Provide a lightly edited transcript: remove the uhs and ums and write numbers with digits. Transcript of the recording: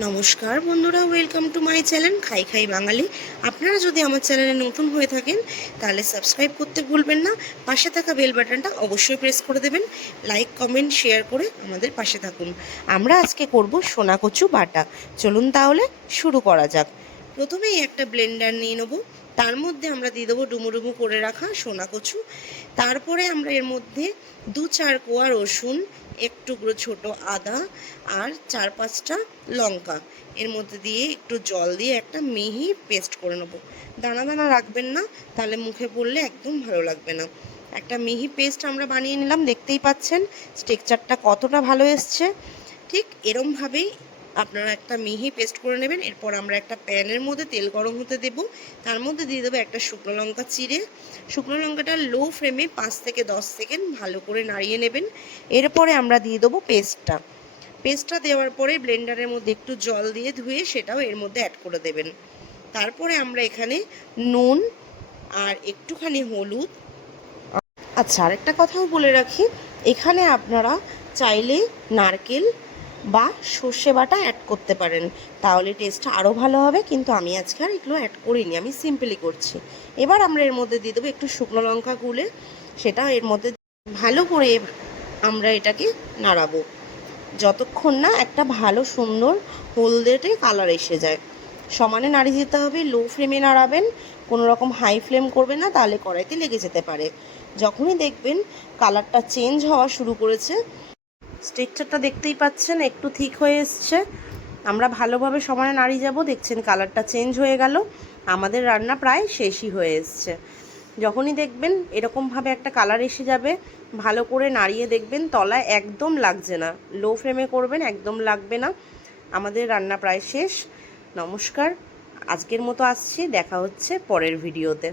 নমস্কার বন্ধুরা, welcome to my channel খাই খাই বাঙালি। আপনারা যদি আমার চ্যানেলে নতুন হয়ে থাকেন তাহলে সাবস্ক্রাইব করতে ভুলবেন না। পাশে থাকা বেল বাটনটা অবশ্যই প্রেস করে দেবেন। লাইক কমেন্ট শেয়ার করে আমাদের পাশে থাকুন। আমরা আজকে করব সোনা কচু বাটা। চলুন তাহলে শুরু করা যাক। প্রথমেই একটা ব্লেন্ডার নিয়ে নেব। তার মধ্যে আমরা দিয়ে দেবো ডুমো ডুমো করে রাখা সোনা কচু। তারপরে আমরা এর মধ্যে 2-4 কোয়া রসুন, এক টুকরো ছোট আদা আর 4-5টা লঙ্কা এর মধ্যে দিয়ে একটু জল দিয়ে একটা মিহি পেস্ট করে নেবো। দানা দানা রাখবেন না, তাহলে মুখে পড়লে একদম ভালো লাগবে না। একটা মিহি পেস্ট আমরা বানিয়ে নিলাম, দেখতেই পাচ্ছেন টেক্সচারটা কতটা ভালো এসছে। ঠিক এরমভাবেই আপনারা একটা মিহি পেস্ট করে নেবেন। এরপর আমরা একটা প্যানের মধ্যে তেল গরম হতে দেব। তার মধ্যে দিয়ে দেবো একটা শুকনো লঙ্কা চিড়ে। শুকনো লঙ্কাটা লো ফ্লেমে 5 থেকে 10 সেকেন্ড ভালো করে নাড়িয়ে নেবেন। এরপরে আমরা দিয়ে দেবো পেস্টটা দেওয়ার পরে ব্লেন্ডারের মধ্যে একটু জল দিয়ে ধুয়ে সেটাও এর মধ্যে অ্যাড করে দেবেন। তারপরে আমরা এখানে নুন আর একটুখানি হলুদ। আচ্ছা, আরেকটা কথাও বলে রাখি, এখানে আপনারা চাইলে নারকেল বা সর্ষে বাটা অ্যাড করতে পারেন, তাহলে টেস্টটা আরও ভালো হবে। কিন্তু আমি আজকে আর এগুলো অ্যাড করিনি, আমি সিম্পলি করছি। এবার আমরা এর মধ্যে দিয়ে দেবো একটু শুকনো লঙ্কা গুলে, সেটা এর মধ্যে ভালো করে আমরা এটাকে নাড়াবো যতক্ষণ না একটা ভালো সুন্দর হলদেটে কালার এসে যায়। সমানে নাড়িয়ে যেতে হবে, লো ফ্লেমে নাড়াবেন, কোনো রকম হাই ফ্লেম করবেন না, তাহলে কড়াইতে লেগে যেতে পারে। যখনই দেখবেন কালারটা চেঞ্জ হওয়া শুরু করেছে, স্ট্রেকচারটা দেখতেই পাচ্ছেন একটু থিক হয়ে এসছে, আমরা ভালোভাবে সমানে নাড়িয়ে যাব। দেখছেন কালারটা চেঞ্জ হয়ে গেল, আমাদের রান্না প্রায় শেষই হয়ে এসছে। যখনই দেখবেন এরকমভাবে একটা কালার এসে যাবে, ভালো করে নাড়িয়ে দেখবেন তলায় একদম লাগছে না, লো ফ্লেমে করবেন, একদম লাগবে না। আমাদের রান্না প্রায় শেষ। নমস্কার, আজকের মতো আসছি, দেখা হচ্ছে পরের ভিডিওতে।